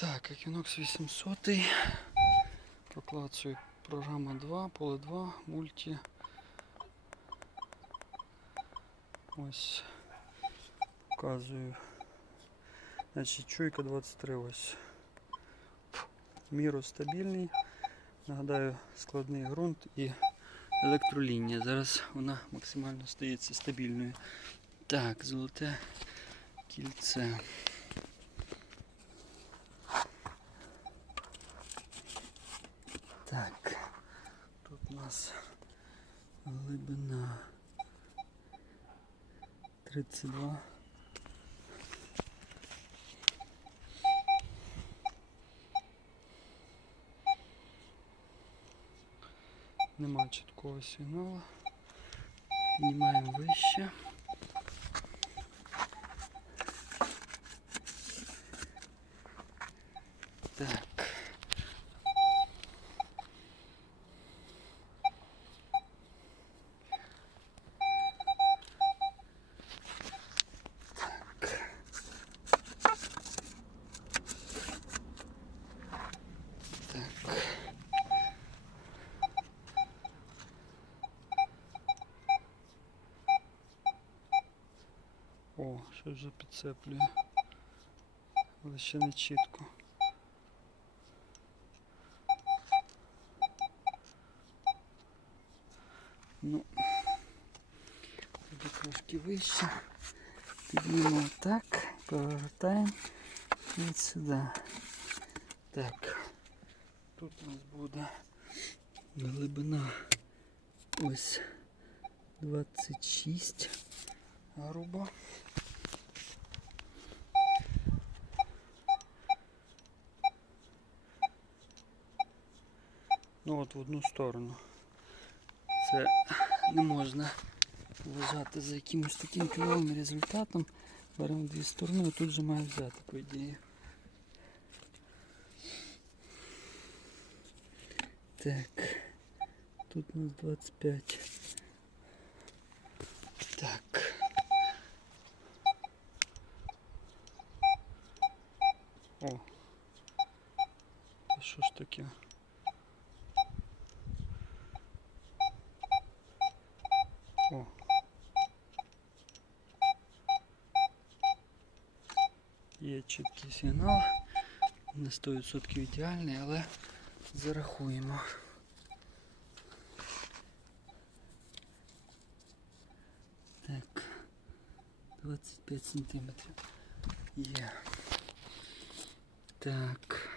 Так, Equinox 800. Проклацую програма 2, поле 2, мульті. Ось. Показую. Значить, чуйка 23 ось. Міру стабільний. Нагадаю, складний ґрунт і електролінія. Зараз вона максимально стається стабільною. Так, золоте кільце. Так, тут у нас глибина 32. Нема чіткого сигналу. Піднімаємо вище. Так. О, що вже підцеплює. Але ще не чітко. Ну, тоді трошки вище. Піднімемо так, повертаємо і сюди. Так. Тут у нас буде глибина ось 26 грубо. Ну от в одну сторону. Це не можна вважати за якимось таким кльовим результатом. Беремо дві сторони, а тут же має взяти, по ідеї. Так. Тут у нас 25. Так. О. Що ж таке? О. Є чіткий сигнал. Не 100% ідеальний, але зарахуємо. Так, 25 сантиметрів. Є. Так.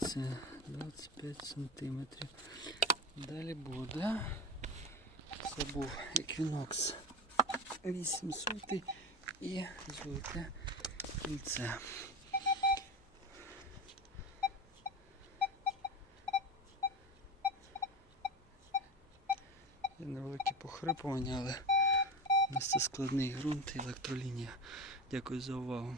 Це 25 сантиметрів. Далі буде. Це був Equinox 800 і золоте кільце. Є невелике похрипування, але у нас це складний ґрунт і електролінія. Дякую за увагу.